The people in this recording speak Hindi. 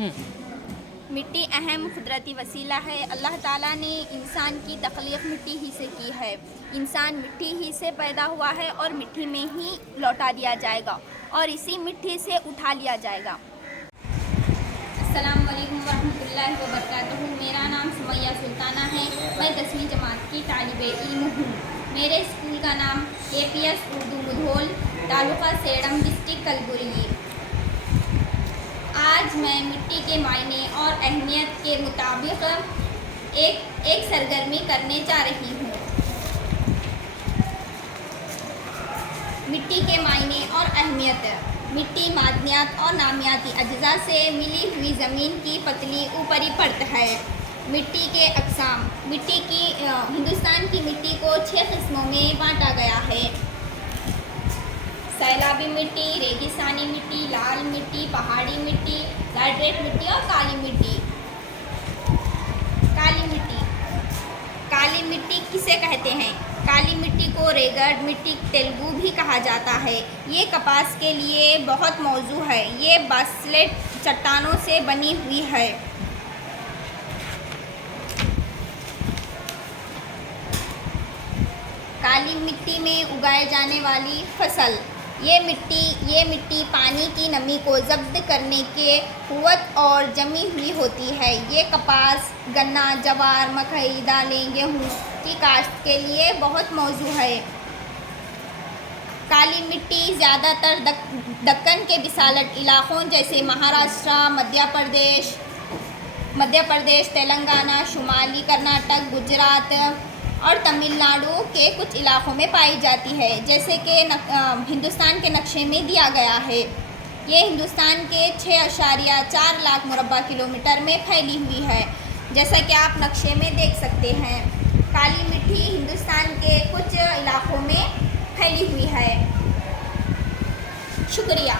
मिट्टी अहम कुदरती वसीला है। अल्लाह ताला ने इंसान की तख्लीक़ मिट्टी ही से की है। इंसान मिट्टी ही से पैदा हुआ है और मिट्टी में ही लौटा दिया जाएगा और इसी मिट्टी से उठा लिया जाएगा। अस्सलाम वालेकुम वरहमतुल्लाहि वबरकातुहू। मेरा नाम सुमैया सुल्ताना है। मैं 10वीं जमात की तालिबे इल्म हूँ। मेरे स्कूल का नाम APS उर्दू मुधोल, तालुका सेडम, डिस्ट्रिक्ट कलबुर्गी। आज मैं मिट्टी के मायने और अहमियत के मुताबिक एक सरगर्मी करने जा रही हूँ। मिट्टी के मायने और अहमियत। मिट्टी मादनियात और नामियाती अज्जा से मिली हुई ज़मीन की पतली ऊपरी परत है। मिट्टी के अक़साम। हिंदुस्तान की मिट्टी को 6 किस्मों में बांटा गया है। सैलाबी मिट्टी, रेगिस्तानी मिट्टी, लाल मिट्टी, पहाड़ी मिट्टी, लैटराइट मिट्टी और काली मिट्टी। काली मिट्टी किसे कहते हैं? काली मिट्टी को रेगड मिट्टी तेलुगु भी कहा जाता है। ये कपास के लिए बहुत मौजू है। ये बासल्ट चट्टानों से बनी हुई है। काली मिट्टी में उगाए जाने वाली फसल। ये मिट्टी पानी की नमी को ज़ब्त करने के कुव्वत और जमी हुई होती है। ये कपास, गन्ना, जवार, मकई, दालें, गेहूँ की काश्त के लिए बहुत मौजू है। काली मिट्टी ज़्यादातर दक्कन के विसालट इलाकों जैसे महाराष्ट्र, मध्य प्रदेश, तेलंगाना, शुमाली कर्नाटक, गुजरात और तमिलनाडु के कुछ इलाकों में पाई जाती है, जैसे कि हिंदुस्तान के नक्शे में दिया गया है। ये हिंदुस्तान के 6.4 लाख मुरब्बा किलोमीटर में फैली हुई है, जैसा कि आप नक्शे में देख सकते हैं। काली मिट्टी हिंदुस्तान के कुछ इलाकों में फैली हुई है। शुक्रिया।